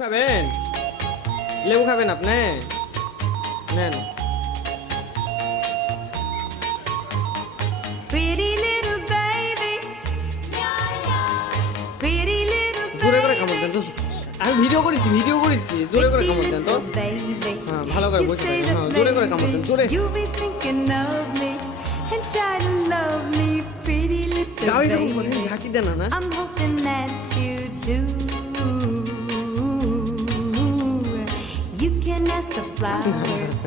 খাবেন? লেবু খাবেন আপনি? নেন। Pretty little baby, pretty little জোরে করে কামড় দেন তো। আমি ভিডিও করেছি। জোরে করে কামড় দেন তো। baby. হ্যাঁ, ভালো করে You বসে say থাকেন। that হ্যাঁ, জোরে করে কামড় দেন, জোরে। baby, you be thinking of me and try to love me, pretty little গাও এরকম করেন, baby. ঝাঁকি দেন না। I'm hoping that you do. You can ask the flowers